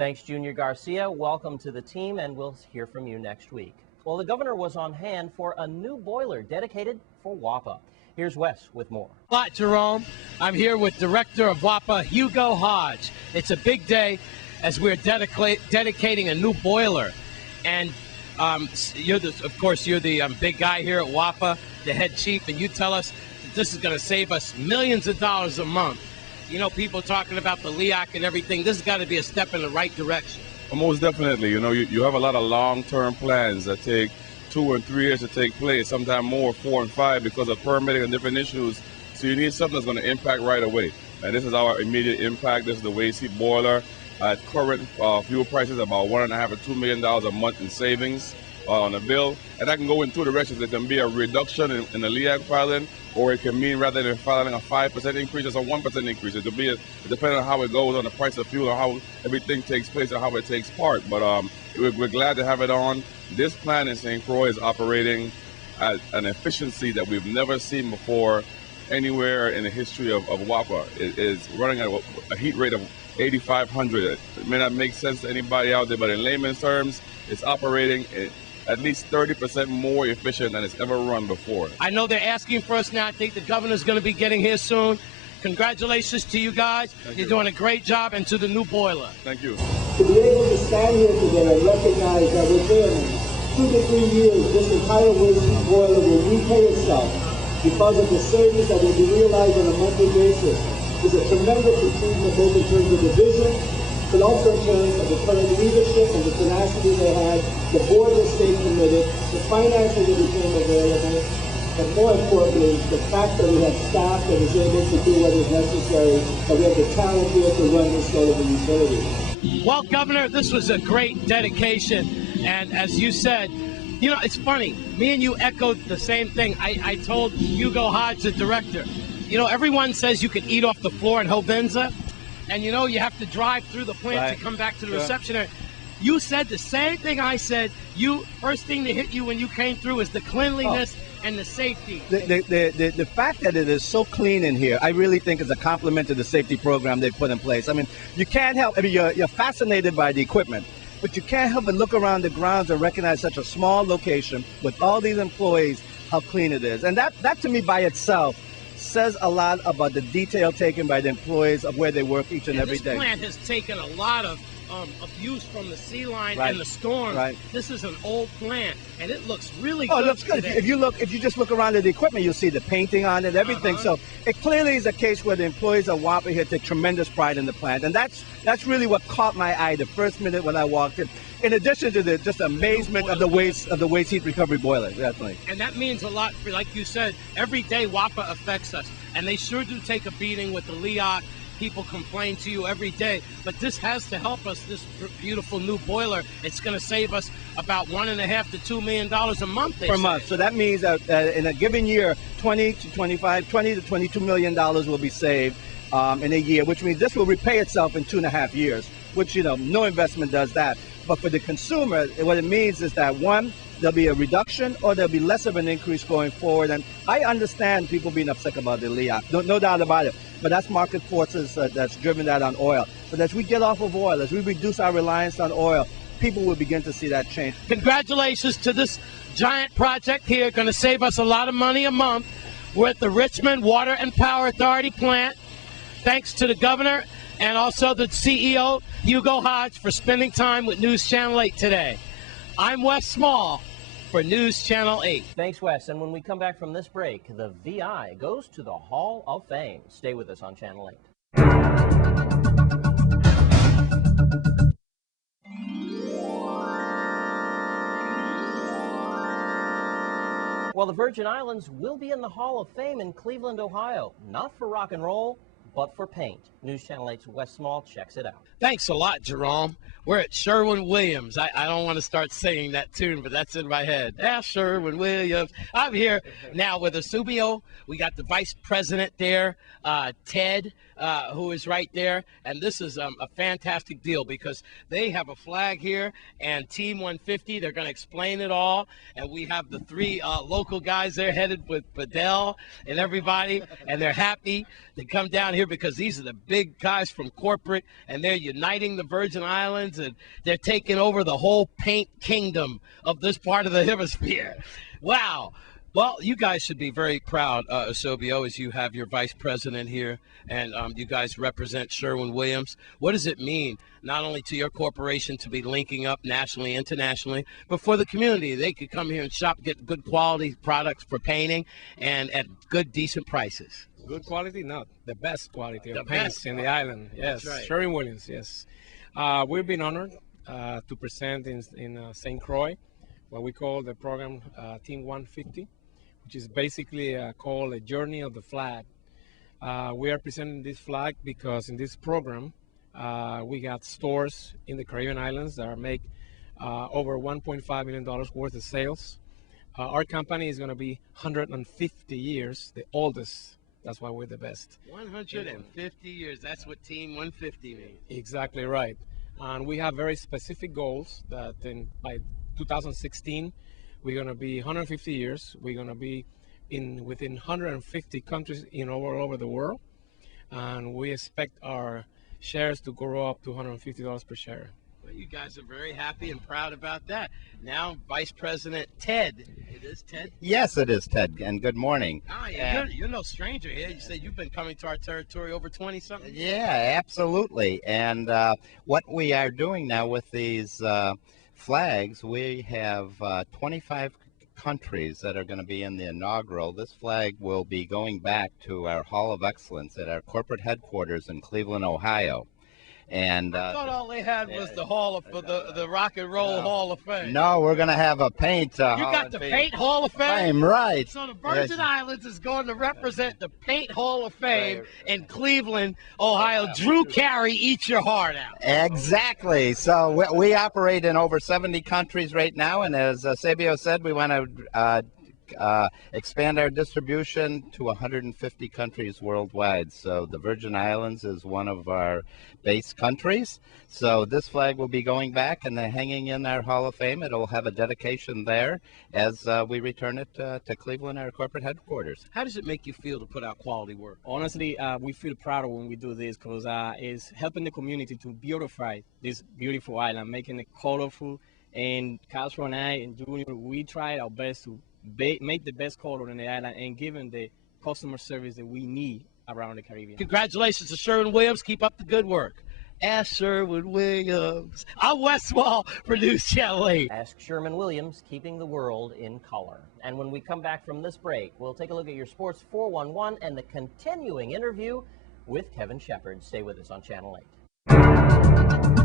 Thanks, Junior Garcia. Welcome to the team, and we'll hear from you next week. Well, the governor was on hand for a new boiler dedicated for WAPA. Here's Wes with more. Hi, Jerome. I'm here with Director of WAPA, Hugo Hodge. It's a big day as we're dedicating a new boiler. And of course, you're the big guy here at WAPA, the head chief, and you tell us that this is going to save us millions of dollars a month. You know, people talking about the LEAC and everything. This has got to be a step in the right direction. Well, most definitely. You know, you have a lot of long-term plans that take 2 and 3 years to take place, sometimes more, 4 and 5, because of permitting and different issues. So you need something that's going to impact right away. And this is our immediate impact. This is the waste heat boiler. At current fuel prices, about $1.5 to $2 million a month in savings on the bill. And that can go in two directions. It can be a reduction in the LEAC filing, or it can mean rather than filing a 5% increase, it's a 1% increase. It will be depending on how it goes on the price of fuel, or how everything takes place, or how it takes part. But we're glad to have it on. This plant in St. Croix is operating at an efficiency that we've never seen before anywhere in the history of WAPA. It is running at a heat rate of 8,500. It may not make sense to anybody out there, but in layman's terms, it's operating at least 30% more efficient than it's ever run before. I know they're asking for us now. I think the governor's going to be getting here soon. Congratulations to you guys. You're doing a great job, and to the new boiler. Thank you. To be able to stand here today and recognize that within 2 to 3 years, this entire waste heat boiler will repay itself because of the savings that will be realized on a monthly basis is a tremendous achievement, both in terms of the vision, but also in terms of the current leadership and the tenacity they had. The board will stay committed, the finances that became available, but more importantly, the fact that we have staff that is able to do what is necessary, that we have the talent here to run this sort of a utility. Well, Governor, this was a great dedication, and as you said, you know, it's funny, me and you echoed the same thing. I told Hugo Hodge, the director, you know, everyone says you can eat off the floor in Hovenza, and you know, you have to drive through the plant to come back to the reception area. You said the same thing I said. First thing that hit you when you came through is the cleanliness and the safety. The fact that it is so clean in here, I really think is a compliment to the safety program they put in place. I mean, you can't help, I mean, you're fascinated by the equipment, but you can't help but look around the grounds and recognize such a small location with all these employees, how clean it is. And that to me by itself says a lot about the detail taken by the employees of where they work each and every day. This plant has taken a lot of abuse from the sea line and the storms. This is an old plant, and it looks really good. Oh, it looks good. If you just look around at the equipment, you'll see the painting on it, everything. So it clearly is a case where the employees of WAPA here take tremendous pride in the plant, and that's really what caught my eye the first minute when I walked in. In addition to the just amazement of the waste heat recovery boiler, definitely. And that means a lot. Like you said, every day WAPA affects us, and they sure do take a beating with the LEAC. People complain to you every day, but this has to help us. This beautiful new boiler, it's going to save us about $1.5 to $2 million a month per month. So that means that in a given year, $20 to $22 million will be saved in a year, which means this will repay itself in 2.5 years. Which, you know, no investment does that. But for the consumer, what it means is that, one, there'll be a reduction or there'll be less of an increase going forward. And I understand people being upset about the LEAC, no doubt about it. But that's market forces that's driven that on oil. But as we get off of oil, as we reduce our reliance on oil, people will begin to see that change. Congratulations to this giant project here, going to save us a lot of money a month. We're at the Richmond Water and Power Authority plant. Thanks to the governor and also the CEO, Hugo Hodge, for spending time with News Channel 8 today. I'm Wes Small for News Channel 8. Thanks, Wes. And when we come back from this break, the VI goes to the Hall of Fame. Stay with us on Channel 8. Well, the Virgin Islands will be in the Hall of Fame in Cleveland, Ohio. Not for rock and roll, but for paint. News Channel 8's Wes Small checks it out. Thanks a lot, Jerome. We're at Sherwin-Williams. I don't want to start singing that tune, but that's in my head. Yeah, Sherwin-Williams. I'm here now with Asubio. We got the vice president there, Ted. who is right there. And this is a fantastic deal because they have a flag here and Team 150. They're going to explain it all. And we have the three local guys there headed with Fidel and everybody. And they're happy to come down here because these are the big guys from corporate. And they're uniting the Virgin Islands. And they're taking over the whole paint kingdom of this part of the hemisphere. Wow. Well, you guys should be very proud, Eusebio, as you have your vice president here, and you guys represent Sherwin-Williams. What does it mean, not only to your corporation to be linking up nationally, internationally, but for the community? They could come here and shop, get good quality products for painting, and at good, decent prices. Good quality, not the best quality The of paints best in the island. Yes, That's right. Sherwin-Williams. Yes, we've been honored to present in St. Croix what we call the program Team 150. Which is basically called a Journey of the Flag. We are presenting this flag because in this program, we got stores in the Caribbean islands that are make over $1.5 million worth of sales. Our company is going to be 150 years, the oldest. That's why we're the best. 150 years, that's what Team 150 means. Exactly right. And we have very specific goals that by 2016, we're going to be 150 years. We're going to be within 150 countries all over the world. And we expect our shares to grow up to $150 per share. Well, you guys are very happy and proud about that. Now, Vice President Ted. It is Ted? Yes, it is, Ted, and good morning. Yeah, you're no stranger here. You said you've been coming to our territory over 20-something? Yeah, absolutely. And what we are doing now with these flags, we have 25 countries that are going to be in the inaugural. This flag will be going back to our Hall of Excellence at our corporate headquarters in Cleveland, Ohio. And I thought all they had was the the Rock and Roll Hall of Fame. no, we're going to have a paint. You got the Paint Hall of Fame? Right. So the Virgin Islands is going to represent the Paint Hall of Fame in Cleveland, Ohio. Drew Carey, eat your heart out. Exactly. So we operate in over 70 countries right now, and as Sabio said, we want to expand our distribution to 150 countries worldwide. So the Virgin Islands is one of our base countries. So this flag will be going back and then hanging in our Hall of Fame. It will have a dedication there as we return it to Cleveland, our corporate headquarters. How does it make you feel to put out quality work? Honestly, we feel proud when we do this because it's helping the community to beautify this beautiful island, making it colorful. And Castro and I and Junior, we tried our best to make the best color in the island and giving the customer service that we need around the Caribbean. Congratulations to Sherwin-Williams. Keep up the good work. Ask Sherwin-Williams. I'm Wes Small for News Channel 8. Ask Sherwin-Williams, keeping the world in color. And when we come back from this break, we'll take a look at your Sports 411 and the continuing interview with Kevin Shepard. Stay with us on Channel 8.